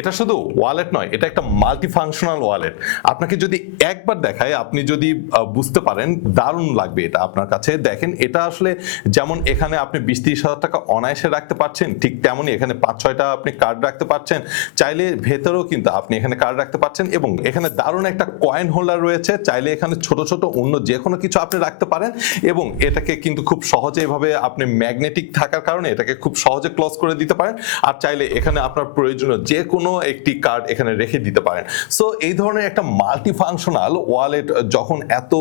এটা শুধু ওয়ালেট নয়, এটা একটা মাল্টি ফাংশনাল ওয়ালেট। আপনাকে যদি একবার দেখায়, আপনি যদি বুঝতে পারেন, দারুণ লাগবে এটা আপনার কাছে। দেখেন, এটা আসলে যেমন এখানে আপনি 20-30 হাজার টাকা অনায়াসে রাখতে পারছেন, ঠিক তেমনই এখানে 5-6টা আপনি কার্ড রাখতে পারছেন। চাইলে ভেতরেও কিন্তু আপনি এখানে কার্ড রাখতে পারছেন, এবং এখানে দারুণ একটা কয়েন হোল্ডার রয়েছে। চাইলে এখানে ছোট ছোট অন্য যে কোনো কিছু আপনি রাখতে পারেন, এবং এটাকে কিন্তু খুব সহজে এভাবে আপনি ম্যাগনেটিক থাকার কারণে এটাকে খুব সহজে ক্লোজ করে দিতে পারেন। আর চাইলে এখানে আপনার প্রয়োজনীয় যে কোনো একটি কার্ড এখানে রেখে দিতে পারেন। সো এই ধরনের একটা মাল্টি ফাংশনাল ওয়ালেট যখন এত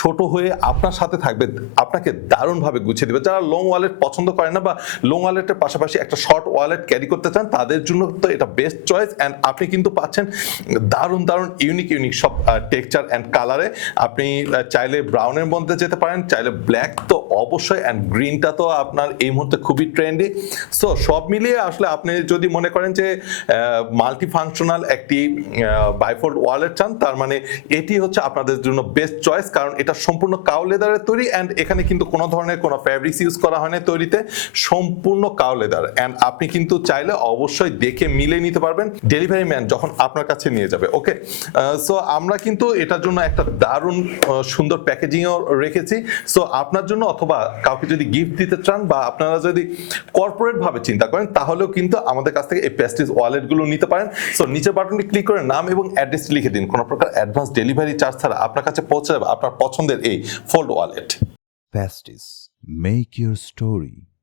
ছোট হয়ে আপনার সাথে থাকবে, আপনাকে দারুণভাবে গুছিয়ে দেবে। যারা লং ওয়ালেট পছন্দ করেন না, বা লং ওয়ালেটের পাশাপাশি একটা শর্ট ওয়ালেট ক্যারি করতে চান, তাদের জন্য তো এটা বেস্ট চয়েস। অ্যান্ড আপনি কিন্তু পাচ্ছেন দারুণ দারুণ ইউনিক ইউনিক সব টেক্সচার অ্যান্ড কালারে। আপনি চাইলে ব্রাউনের মধ্যে যেতে পারেন, চাইলে ব্ল্যাক তো অবশ্যই, অ্যান্ড গ্রিনটা তো আপনার এই মুহূর্তে খুবই ট্রেন্ডি। সো সব মিলিয়ে আসলে আপনি যদি মনে করেন যে মাল্টি ফাংশনাল একটি বাইফোল্ড ওয়ালেট চান, তার মানে এটি হচ্ছে আপনাদের জন্য বেস্ট চয়েস। কারণ এটা সম্পূর্ণ কাউ লেদারের তৈরি, অ্যান্ড এখানে কিন্তু কোনো ধরনের কোনো ফ্যাব্রিক্স ইউজ করা হয় না তৈরিতে, সম্পূর্ণ কাউ লেদার। অ্যান্ড আপনি কিন্তু চাইলে অবশ্যই দেখে মিলে নিতে পারবেন ডেলিভারি ম্যান যখন আপনার কাছে নিয়ে যাবে। ওকে, সো আমরা কিন্তু এটার জন্য একটা দারুণ সুন্দর প্যাকেজিংও রেখেছি। সো আপনার জন্য, অথবা কাউকে যদি গিফট দিতে চান, বা আপনারা যদি কর্পোরেট ভাবে চিন্তা করেন, তাহলেও কিন্তু আমাদের কাছ থেকে এই প্রেস্টিজ ওয়ালেট গুলো নিতে পারেন। সো নিচের বাটনটি ক্লিক করে নাম এবং অ্যাড্রেস লিখে দিন। কোনো প্রকার অ্যাডভান্স ডেলিভারি চার্জ ছাড়া আপনার কাছে পৌঁছে যাবে আপনার পছন্দের এই fold wallet. Festis. Make your story.